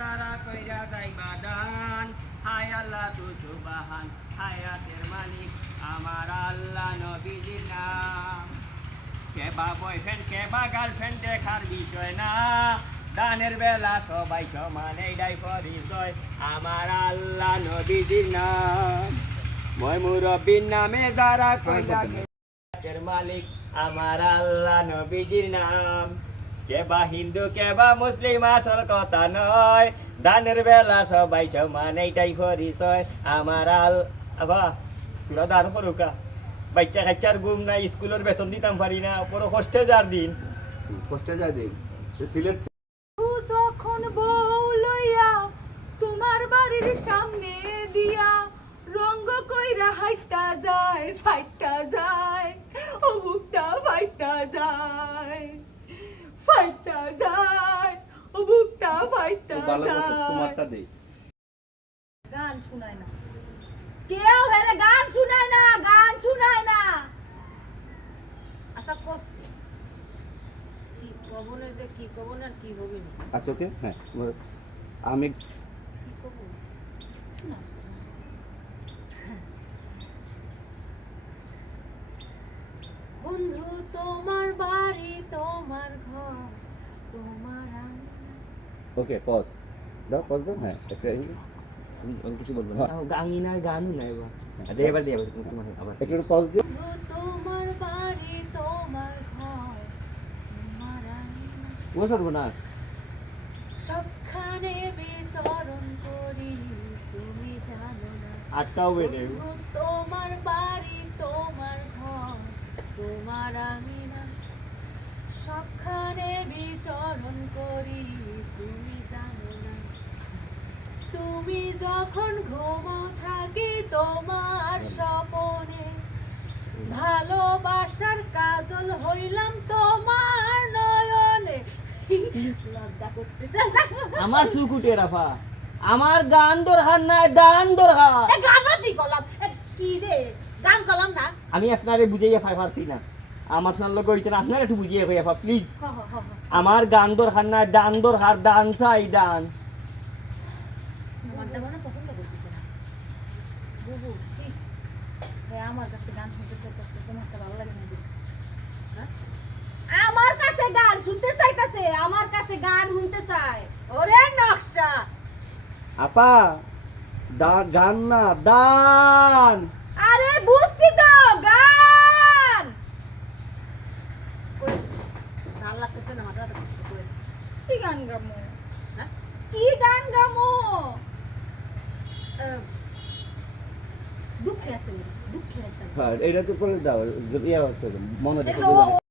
যারা কইরা যাইবা দান, হায় আল্লাহ তু সুবহান, হায়াতের মালিক আমার আল্লাহ নবীজির নাম। কেবা বয়ফ্রেন্ড কেবা গার্লফ্রেন্ড দেখার বিষয় না, দানের বেলা সবাই সমান এইটাই পরিচয় আমার আল্লাহ নবীজির নাম। মই মুরব্বির নামে যারা কইরা হায়াতের মালিক আমার আল্লাহ নবীজির নাম। কেবা হিন্দু কেবা মুসলিম আসল কথা নয়, দানের বেলা সবাই সমান এইটাই পরিচয় আমার আল্লাহ। তোরা দান করুকা, বাচ্চা কাচ্চার ঘুম নাই, স্কুলের বেতন দিতাম পারি না, বড় কষ্টে যার দিন, কষ্টে যায় দিন। সিলেট যখন বউ লইয়া তোমার বাড়ির সামনে দিয়া রঙ্গ কইরা হাইটা যায়, ফাইটা যায়, ও বুকটা ফাইটা যায়, ফাইটা যায়, ও বুকটা ফাইটা ভালো কথা যায়। তোমারটা দেই। গান শুনায় না কেউ, হেরে গান শুনায় না, গান শুনায় না। আচ্ছা করছি কি কবনে যে কি কবনে আর কি হবে না আচ্ছা ওকে, হ্যাঁ আমি কি কবন শোনা। বন্ধু তোমার বাড়ি তোমার ঘর তোমার ওকে পজ দাও, পজ দাও। হ্যাঁ একটা আমি কিছু বলবো না, গাঙিনার গানও নাই এবার। আচ্ছা এবার দিয়ে তোমার আবার একটু পজ দিও। তোমার বাড়ি তোমার ঘর তোমার ও সর্বনাশ, সবখানে বিচরণ করি তুমি জানো না। আটটাও বেড়ে বন্ধু তোমার বাড়ি তোমার ঘর তোমার আঙিনা, সবখানে বিচরণ করি তুমি জানো না। তুমি যখন ঘুমো থাকি তোমার স্বপনে, ভালোবাসার কাজল হইলাম তোমার নয়নে। লজ্জা করতেছে আমার সুকুটে রাফা, আমার গান দরকার নাই, দান দরকার। গানও দি কলাম কি রে, গান কলাম না। আমি আপনারে বুঝাইয়া পারছি না, আমার আপনার লোক হইতে আপনার একটু বুঝিয়ে কইয়া প্লিজ। আমার গান দরকার নাই, দান দরকার, দান চাই দান। গানটা মানে পছন্দ করতেছে না বুবু কি আমার কাছে গান শুনতে চাইতেছে, তোমার তো ভালো লাগে না? হ্যাঁ আমার কাছে গান শুনতে চাইতেছে, আমার কাছে গান শুনতে চায়। ওরে নকশা আপা গান না দান। আরে বুঝছি তো গান কই ভাল লাগতেছে না, মাথা ব্যথা করতেছে। কই কি গান গামো? হ্যাঁ কি গান গামো? দুঃখে আছে, দুঃখের একটা হ্যাঁ এইটা তো করে দাও, ইয়া হচ্ছে মনে গান।